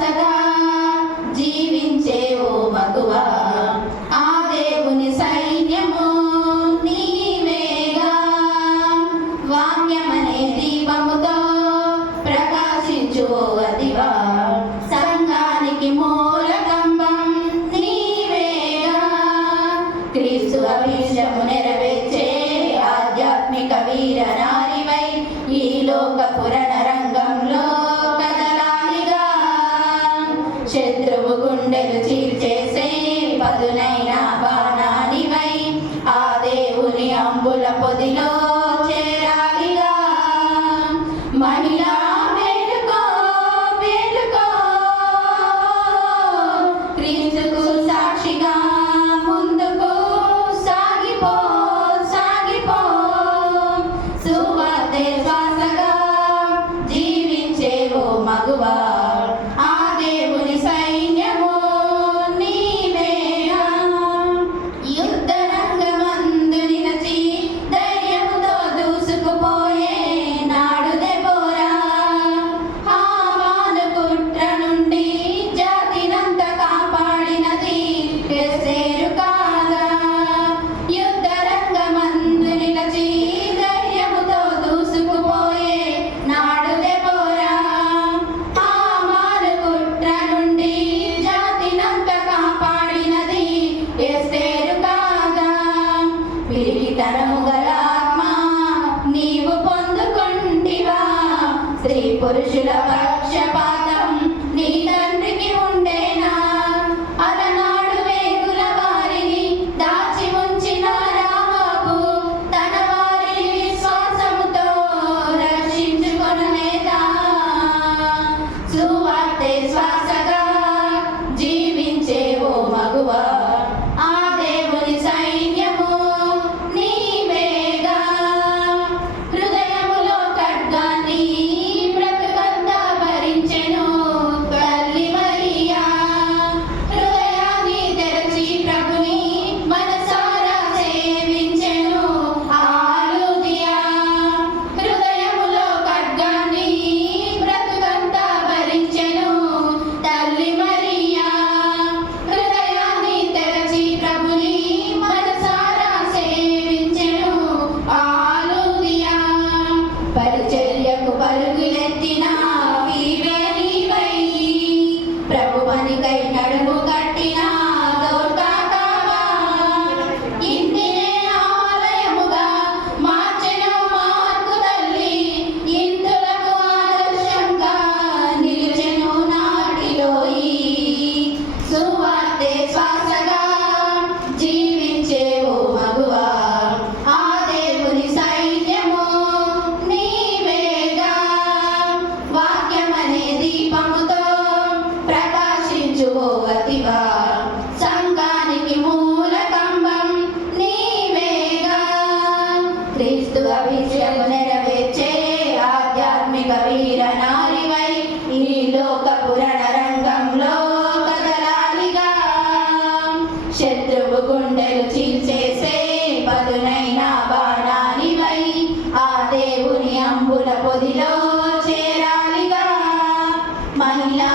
సదా జీవించే ఓ మగువా ఆ దేవుని సైన్యము నీవేగా. వాక్యమనే దీపముతో ప్రకాశించు ఓ అదివా సంఘానికి మూలకంబం నీవేగా. క్రీస్తు అభిషేకము నెరవేర్చే ఆధ్యాత్మిక వీర నారివై ఈ లోక పురణ రంగంలో కదలాలిగా. శత్రువు గుండెలు చీల్చేసే పదునైన బాణానివై ఆ దేవుని అంబుల పొదిలో చేరాలిగా. మహిళా మేలుకో మేలుకో క్రీస్తుకు సాక్షిగా ముందుకు సాగిపో సాగిపో. సువార్తే శ్వాసగా జీవించే ఓ మగువా ఆ దేవుని సైన్యము నీవేగా. యుద్ధ రంగమందు నిలచి ధైర్యముతో దూసుకుపోయే నాడు దెబోరా హామాను కుట్ర నుండి జాతినంత కాపాడినది ఎస్తేరు కాదా. యుద్ధ రంగమందు నిలచి ధైర్యముతో దూసుకుపోయే నాడు దెబోరా హామాను కుట్ర నుండి జాతినంత కాపాడినది ఎస్తేరు కాదా. పిరికితనము గల ఆత్మ నీవు పొందుకొంటివా. స్త్రీ పురుషుల పక్షపాతం నీ తండ్రికి ఉండేనా. అలనాడు వేగుల వారిని దాచి ఉంచిన రాహాబు తన వారిని విశ్వాసముతో రక్షించుకొనలేదా. సువార్తే శ్వాసగా జీవించే ఓ మగువా ఆ దేవుని సైన్యము నీవేగా. హృదయములో ఖడ్గాన్ని బ్రతుకంతా భరించెను తల్లి మరియా. హృదయాన్ని తెరచి ప్రభుని మనసారా సేవించెను హల్లెలూయా. హృదయములో ఖడ్గాన్ని బ్రతుకంతా భరించెను తల్లి మరియా. హృదయాన్ని తెరచి ప్రభుని మనసారా సేవించెను హల్లెలూయా. పరిచర్యకు పరుగులెత్తిన వీవే నీవై ప్రభు పనికై నడుము కట్టిన దోర్గాతావా. ఇంటినే ఆలయముగా మార్చెను మార్కు తల్లి. ఇందులకు ఆదర్శంగా నిలిచెను నాటిలోయి. సువార్తే శ్వాసగా జీవించే ఓ మగువా ఆ దేవుని సైన్యము నీవేగా. వాక్యమనే దీపముతో ప్రకాశించు ఓ అతివా సంఘానికి మూలకంబం నీవేగా. క్రీస్తు అభిషేకము నెరవేర్చే ఆధ్యాత్మిక వీర నారివై ఈ లోక పురణ రంగంలో కదలాలిగా. శత్రువు గుండెలు చీల్చేసే పదునైన బాణానివై ఆ దేవుని అంబుల పొదిలో చేరాలిగా. మహిళా